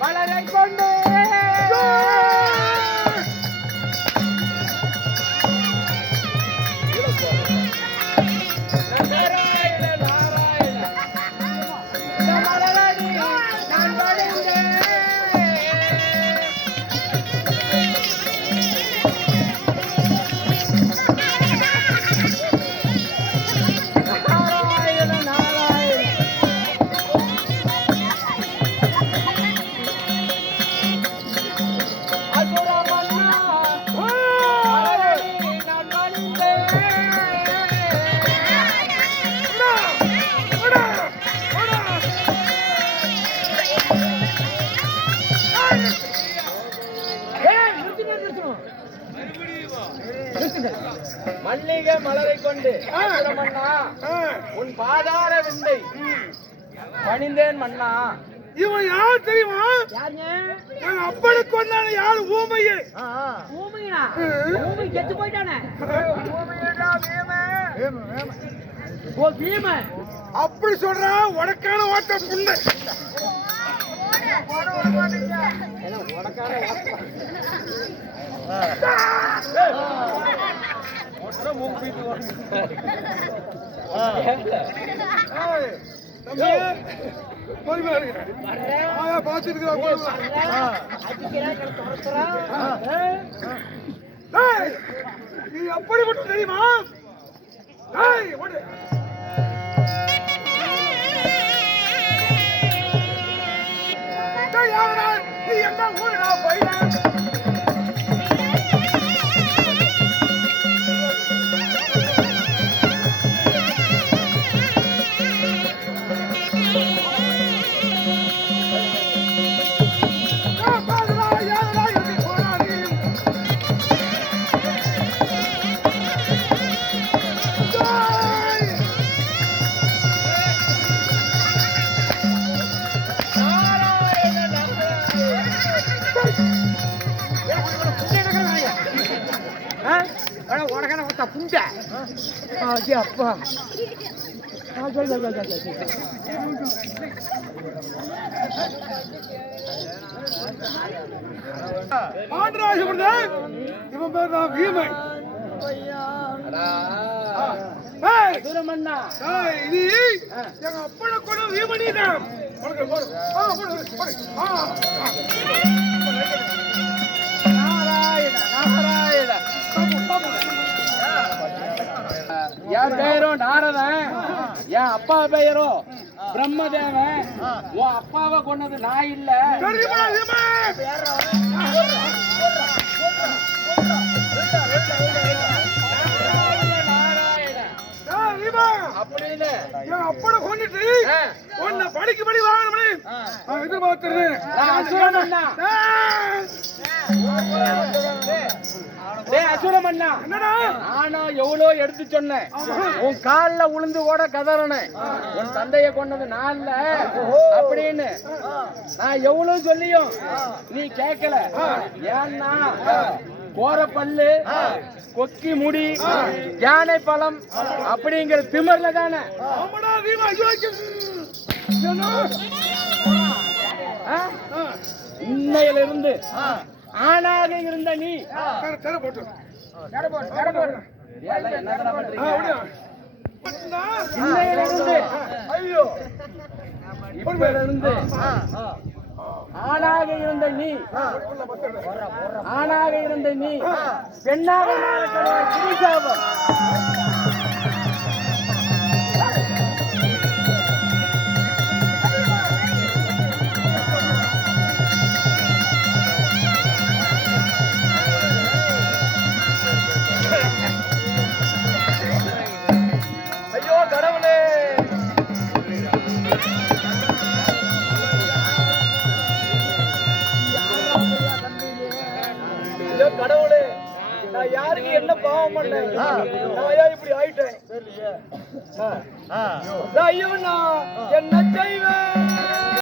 மலரை கொண்டு. மல்லிகை மலரை கொண்டு ஆ. உன் பாதார விந்தை. பணிந்தேன் மன்னா. இவன் யார் தெரியுமா? எங்க அப்பனுக்கு கொண்டான யாரு? ஊமையே. ஊமையா ஊமை செத்து போயிட்டானே. ஓ பீம அப்படி சொல்றா உனக்கான ஓட்ட புண்ணு. ஏய், நீ எப்படி மட்டும் தெரியுமா? நீ என்ன ஊருடா, பையனா? ஏய், உனக்கான ஒருத்த புண்டை அது அப்பா ஆ, இவன் பேர் தான் வீமை சுரமண்ணா எங்க அப்பனை கூட வீமணி தான். நாராயண நாராயண. என் பேரும் நாரதன். என் அப்பா பெயரும் பிரம்மதேவன். உன் அப்பாவை கொன்னது நான் இல்ல. ஆ. உன்னை படிக்க படி வாங்கணும்னு நான் அசுரமண்ணா என்னடா? நானும் எவ்வளோ எடுத்து சொன்னேன். உன் கால்ல உளுந்து ஓட கதறனேன் உன் தந்தைய கொண்டது நான் அப்படின்னு நான் எவ்வளவு சொல்லியும் நீ கேட்கல. ஏன்னா கோர பல்லு கொக்கி முடி யானை பழம் அப்படிங்கிற திமிர்ல தானே? இன்னையில இருந்து ஆணாக இருந்த நீ. தர தர போட்டு. ஏன்டா, என்னடா ஆ பண்றீங்க? அப்படியே? பட்டுனா இன்னையில இருந்து ஐயோ இப்பல இருந்து ஆணாக இருந்த நீ. ஆணாக இருந்த நீ. பெண்ணாக மாறக்கூடிய ஐயோ கடவுளே. நான் யாருக்கு என்ன பாவம் பண்ணேன்? நான் இப்படி ஆயிட்டேன். ஐயோ நான் என்ன செய்வேன்?